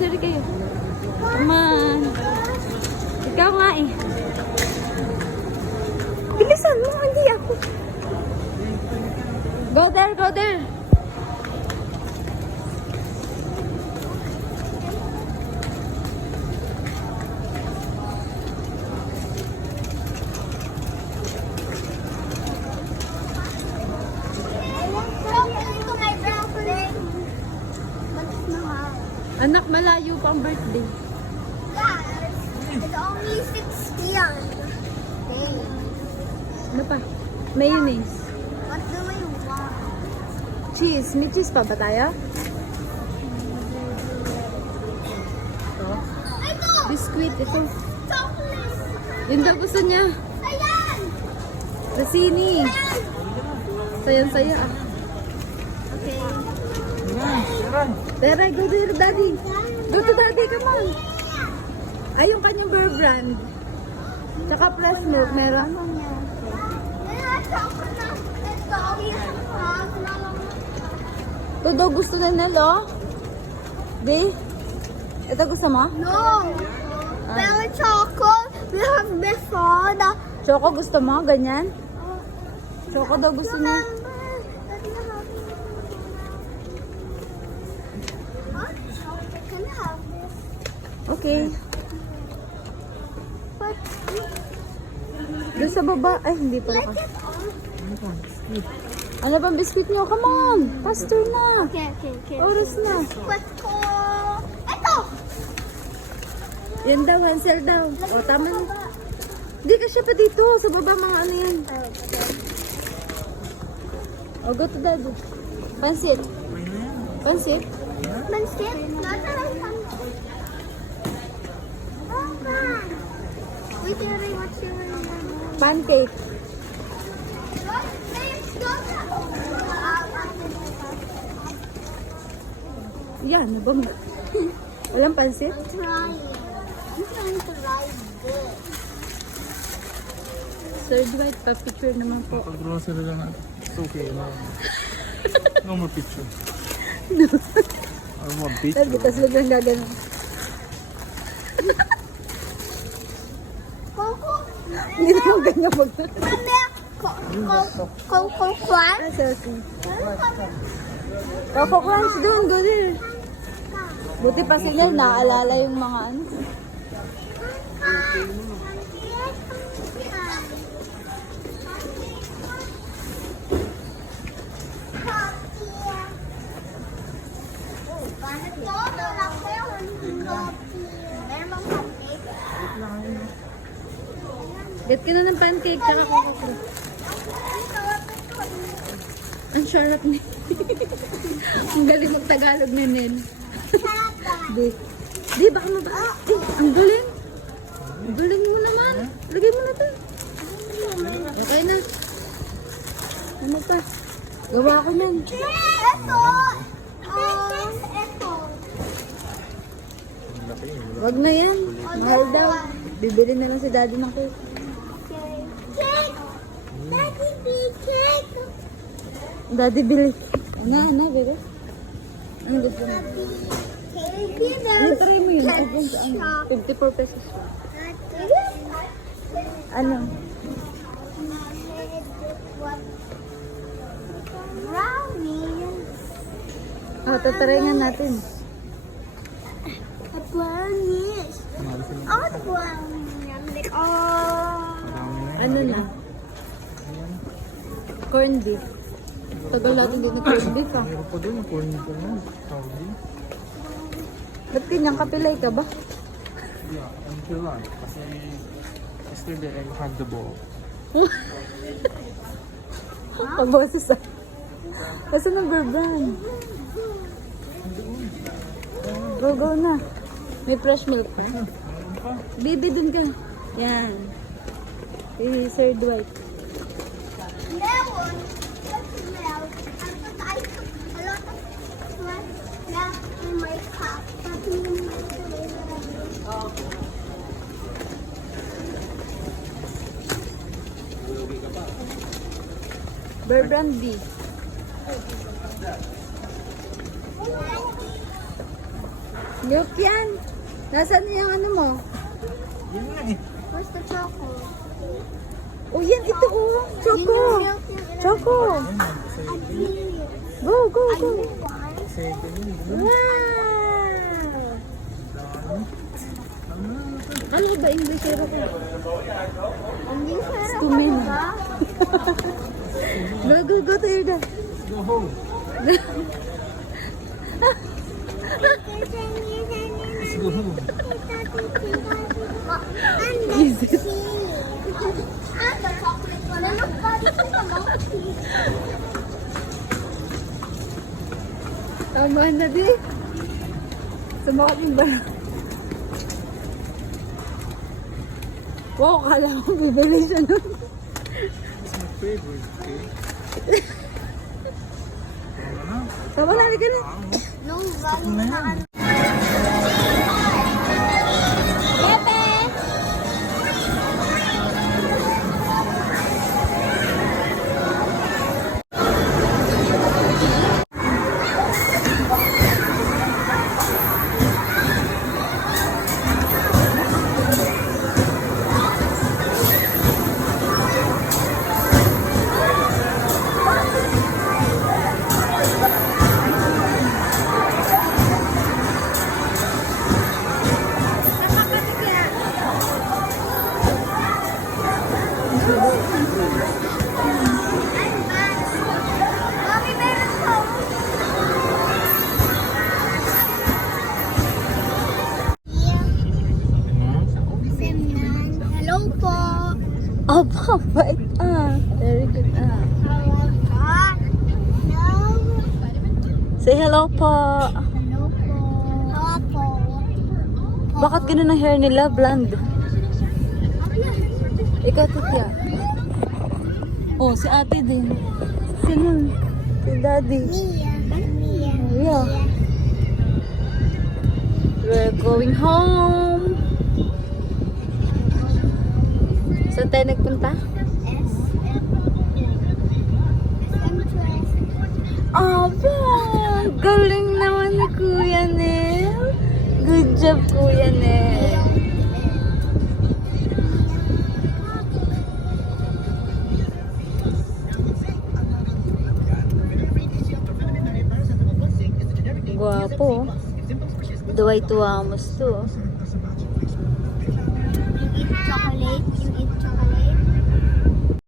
picture kayo. Come on. Ikaw nga eh. Bilisan mo, hindi ako. Go there, go there. Anak, malayo pang birthday. It's only 60 on. Ano pa? Mayonnaise. What do we want? Cheese. May cheese pa ba tayo? Ito! Biscuit. Ito. Chocolate! Yun daw gusto niya. Ayan! Rasini. Sayang-saya ah. Okay. Tara, go there, daddy. Go to daddy, come on. Ay, yung kanyang Bear Brand. Tsaka fresh milk, meron. Ito daw gusto na nila. Di? Ito gusto mo? No! Bella chocolate. We have before the... Choco gusto mo? Ganyan? Choco daw gusto niya. Can I have this? Okay. But Doon sa baba. Ay, hindi pala ka. Ano bang biscuit nyo? Come on! Faster na! okay. Oras na. Let's go. Ito! Yan daw, Hansel daw. O, tama na. Hindi ka siya pa dito. Sa baba mga ano yan. O, go to daddy. Pansit. Pansit? Mansit? Not that I want. Wait, Terry, what's your Pancake. Yan, ano ba mo? Walang pansit? I'm trying to ride this. Sir Dwight, pa-picture naman po. Pag-grocery lang natin. It's okay. No more picture. No. I want picture. Tapos biglang gagano. Coco? Hindi naman ganyan mag... Coco Crunch? Ah, selfie. Coco Crunch doon, go there. Buti pa sila, naaalala yung mga ano. Get ka na ng pancake, tsaka Coco Crunch. Ang sarap ni. Ang galing mag-Tagalog ni Nen. Di, baka maba... ang galing. Ang galing mo naman. Lagay mo na to. Okay na. Ano pa? Gawa ko nun. Wag na yan. Mahal daw. Bibili na lang si daddy ng cake. Daddy bili. Ano, bili? Ano gusto mo? Ano, try mo yun. 54 pesos. Ano? Brownies. Tatry nga natin. Brownies. I want brownies. I'm like, oh. Ano na? Corned beef. Tagal natin din na corned beef ah. Meron pa doon. Corn pa nga. Saudi. Ba't kanyang kapilay ka ba? Yeah, until lang. Kasi yesterday I had the ball. Pagboses ah. Kasi number brand. Go na. May fresh milk pa. Baby, dun ka. Yan. Eh, Sir Dwight. Melon. What's melon? I took a lot of milk in my cup. Bear Brand B. Milk yan. Nasaan na yung ano mo? Yun nga eh. Where's the choco? Oh, yan. Ito oh. Choco. Choco. Go, go, go. Second yun. Wow. Ano ba English? Pero ko. Hindi sarap Tumin. ba? Go, go, go tayo na. Go home. Let's go home. Is it? Tama na di. Sumakot yung bala. Wow, kala ko bibili siya nun. It's my favorite cake. Tama na, halika na. No, Na yan. Mami, meron po. Hello po. Aba, bait ah. Very good ah. Hello. Say hello po. Hello po. Hello po. Bakit ganun ang hair nila? Blonde. Ikaw, Titya. Oh, si ate din. Sino? Si daddy. Mia. Mia. Yeah. We're going home. Saan tayo nagpunta? Aba, galing naman ni Kuya Nel. Good job, Kuya Nel. Guwapo. Duway tuwamos to.